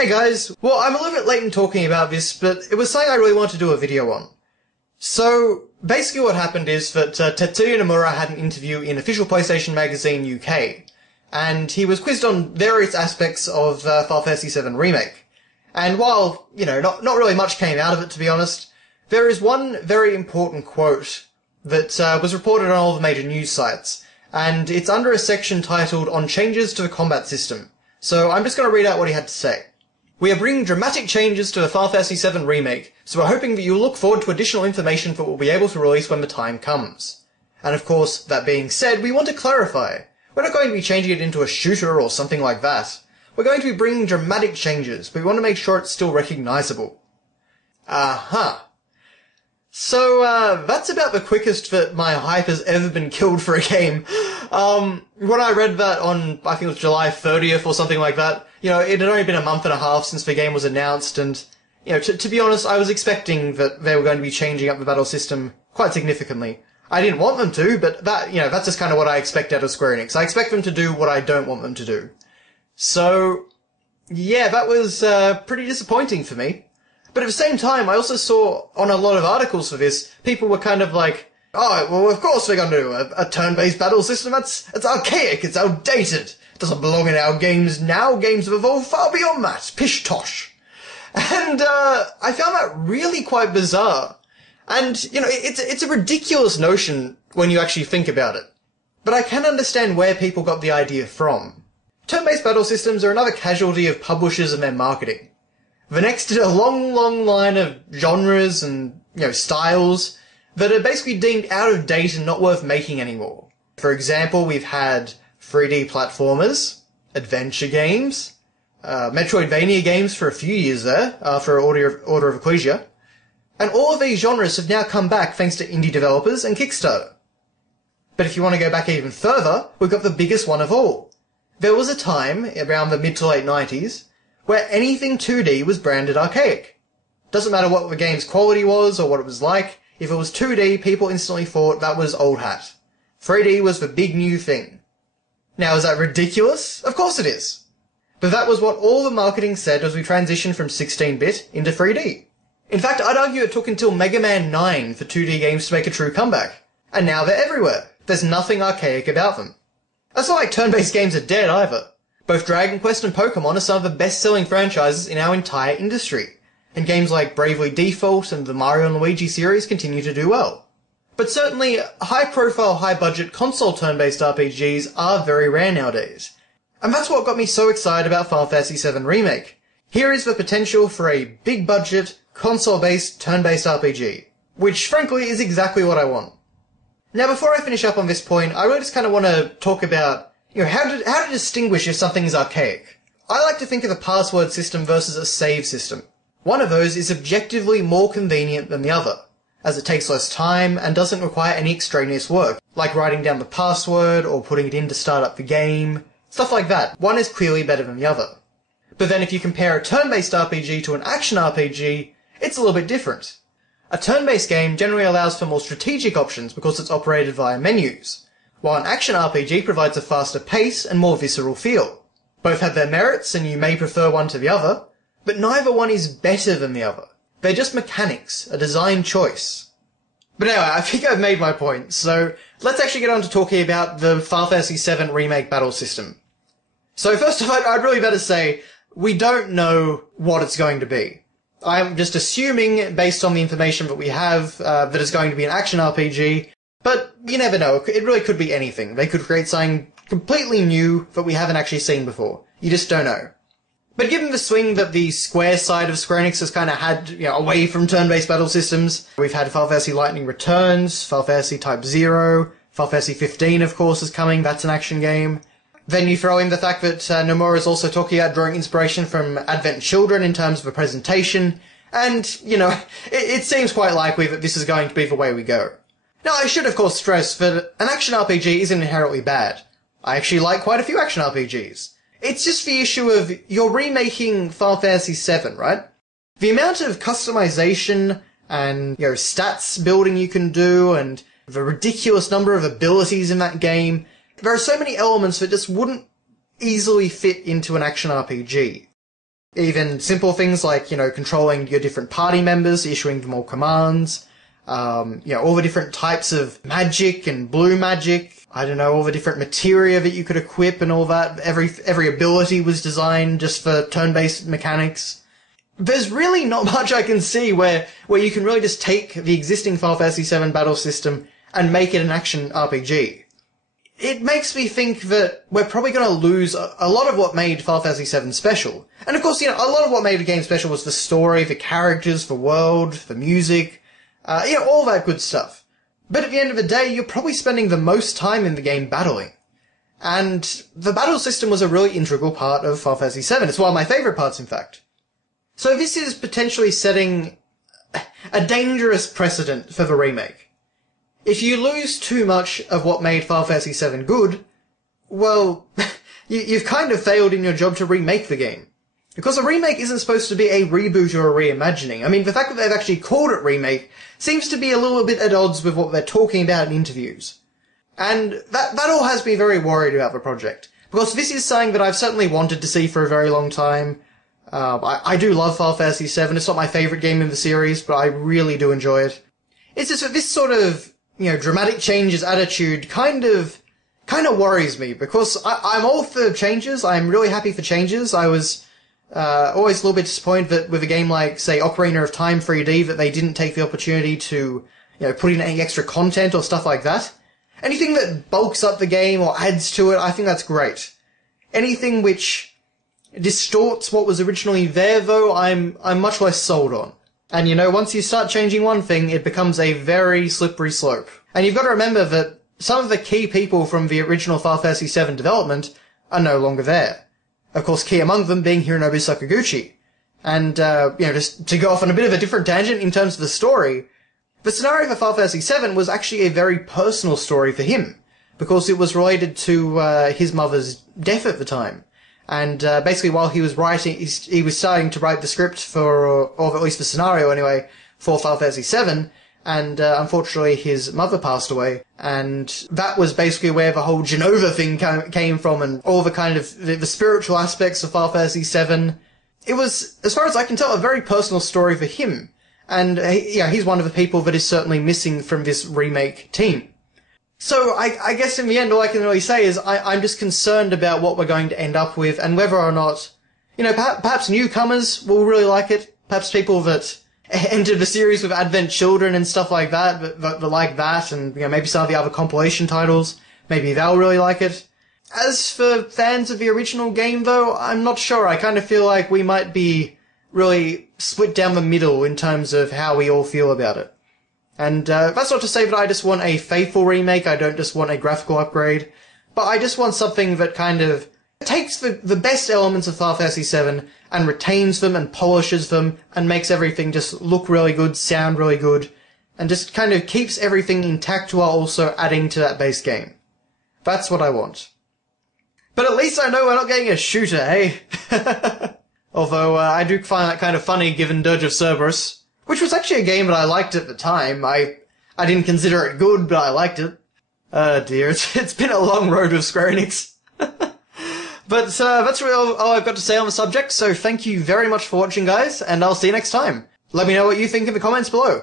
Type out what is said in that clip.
Hey guys, well I'm a little bit late in talking about this, but it was something I really wanted to do a video on. So, basically what happened is that Tetsuya Nomura had an interview in Official PlayStation Magazine UK, and he was quizzed on various aspects of Final Fantasy VII Remake. And while, not really much came out of it, to be honest, there is one very important quote that was reported on all the major news sites, and it's under a section titled On Changes to the Combat System. So I'm just going to read out what he had to say. We are bringing dramatic changes to the Final Fantasy VII Remake, so we're hoping that you'll look forward to additional information that we'll be able to release when the time comes. And of course, that being said, we want to clarify. We're not going to be changing it into a shooter or something like that. We're going to be bringing dramatic changes, but we want to make sure it's still recognizable. So, that's about the quickest that my hype has ever been killed for a game. When I read that on, I think it was July 30th or something like that, it had only been a month and a half since the game was announced, and, to be honest, I was expecting that they were going to be changing up the battle system quite significantly. I didn't want them to, but that, that's just kind of what I expect out of Square Enix. I expect them to do what I don't want them to do. So, yeah, that was, pretty disappointing for me. But at the same time, I also saw on a lot of articles for this, people were kind of like, oh, well, of course they're going to do a turn-based battle system. That's archaic. It's outdated. It doesn't belong in our games now. Games have evolved far beyond that. Pish-tosh. And, I found that really quite bizarre. And, it's a ridiculous notion when you actually think about it. But I can understand where people got the idea from. Turn-based battle systems are another casualty of publishers and their marketing. The next is a long, long line of genres and, styles that are basically deemed out of date and not worth making anymore. For example, we've had 3D platformers, adventure games, Metroidvania games for a few years there, for Order of Ecclesia, and all of these genres have now come back thanks to indie developers and Kickstarter. But if you want to go back even further, we've got the biggest one of all. There was a time, around the mid to late 90s, where anything 2D was branded archaic. Doesn't matter what the game's quality was or what it was like, if it was 2D, people instantly thought that was old hat. 3D was the big new thing. Now, is that ridiculous? Of course it is. But that was what all the marketing said as we transitioned from 16-bit into 3D. In fact, I'd argue it took until Mega Man 9 for 2D games to make a true comeback. And now they're everywhere. There's nothing archaic about them. It's not like turn-based games are dead either. Both Dragon Quest and Pokemon are some of the best-selling franchises in our entire industry, and games like Bravely Default and the Mario & Luigi series continue to do well. But certainly, high-profile, high-budget console turn-based RPGs are very rare nowadays. And that's what got me so excited about Final Fantasy VII Remake. Here is the potential for a big-budget, console-based, turn-based RPG, which frankly is exactly what I want. Now before I finish up on this point, I really just kind of want to talk about how to distinguish if something is archaic. I like to think of a password system versus a save system. One of those is objectively more convenient than the other, as it takes less time and doesn't require any extraneous work, like writing down the password or putting it in to start up the game, stuff like that. One is clearly better than the other. But then if you compare a turn-based RPG to an action RPG, it's a little bit different. A turn-based game generally allows for more strategic options because it's operated via menus, while an action RPG provides a faster pace and more visceral feel. Both have their merits, and you may prefer one to the other, but neither one is better than the other. They're just mechanics, a design choice. But anyway, I think I've made my point, so let's actually get on to talking about the Final Fantasy VII Remake battle system. So first of all, I'd really better say, we don't know what it's going to be. I'm just assuming, based on the information that we have, that it's going to be an action RPG, but you never know. It really could be anything. They could create something completely new that we haven't actually seen before. You just don't know. But given the swing that the Square side of Square Enix has kind of had, away from turn-based battle systems, we've had Final Fantasy Lightning Returns, Final Fantasy Type 0, Final Fantasy 15, of course, is coming. That's an action game. Then you throw in the fact that Nomura is also talking about drawing inspiration from Advent Children in terms of a presentation, and, it seems quite likely that this is going to be the way we go. Now, I should of course stress that an action RPG isn't inherently bad. I actually like quite a few action RPGs. It's just the issue of, you're remaking Final Fantasy VII, right? The amount of customization and, stats building you can do, and the ridiculous number of abilities in that game, there are so many elements that just wouldn't easily fit into an action RPG. Even simple things like, controlling your different party members, issuing them all commands, all the different types of magic and blue magic, I don't know, all the different materia that you could equip and all that. Every ability was designed just for turn-based mechanics. There's really not much I can see where you can really just take the existing Final Fantasy VII battle system and make it an action RPG. It makes me think that we're probably going to lose a lot of what made Final Fantasy VII special. And of course, a lot of what made the game special was the story, the characters, the world, the music, all that good stuff. But at the end of the day, you're probably spending the most time in the game battling. And the battle system was a really integral part of Final Fantasy VII. It's one of my favourite parts, in fact. So this is potentially setting a dangerous precedent for the remake. If you lose too much of what made Final Fantasy VII good, well, you've kind of failed in your job to remake the game. Because a remake isn't supposed to be a reboot or a reimagining. I mean, the fact that they've actually called it remake seems to be a little bit at odds with what they're talking about in interviews. And that all has me very worried about the project. Because this is something that I've certainly wanted to see for a very long time. I do love Final Fantasy VII. It's not my favourite game in the series, but I really do enjoy it. It's just that this sort of dramatic changes attitude kind of worries me, because I'm all for changes. I'm really happy for changes. I was always a little bit disappointed that with a game like, say, Ocarina of Time 3D, that they didn't take the opportunity to, put in any extra content or stuff like that. Anything that bulks up the game or adds to it, I think that's great. Anything which distorts what was originally there, though, I'm much less sold on. And once you start changing one thing, it becomes a very slippery slope. And you've got to remember that some of the key people from the original Final Fantasy VII development are no longer there. Of course, key among them being Hironobu Sakaguchi. And, just to go off on a bit of a different tangent in terms of the story, the scenario for Final Fantasy VII was actually a very personal story for him, because it was related to his mother's death at the time. And basically, while he was writing, he was starting to write the script for, or at least the scenario anyway, for Final Fantasy VII, and unfortunately his mother passed away. And that was basically where the whole Genova thing came from, and all the kind of the spiritual aspects of Final Fantasy VII. It was, as far as I can tell, a very personal story for him. And he's one of the people that is certainly missing from this remake team. So I guess in the end, all I can really say is I'm just concerned about what we're going to end up with, and whether or not, perhaps newcomers will really like it. Perhaps people that entered the series with Advent Children and stuff like that, that like that, and maybe some of the other compilation titles, maybe they'll really like it. As for fans of the original game, though, I'm not sure. I kind of feel like we might be really split down the middle in terms of how we all feel about it. And that's not to say that I just want a faithful remake, I don't just want a graphical upgrade, but I just want something that kind of takes the best elements of Final Fantasy VII and retains them and polishes them and makes everything just look really good, sound really good, and just kind of keeps everything intact while also adding to that base game. That's what I want. But at least I know we're not getting a shooter, eh? Although I do find that kind of funny given Dirge of Cerberus, which was actually a game that I liked at the time. I didn't consider it good, but I liked it. Oh dear, it's been a long road with Square Enix. But that's really all I've got to say on the subject, so thank you very much for watching, guys, and I'll see you next time. Let me know what you think in the comments below.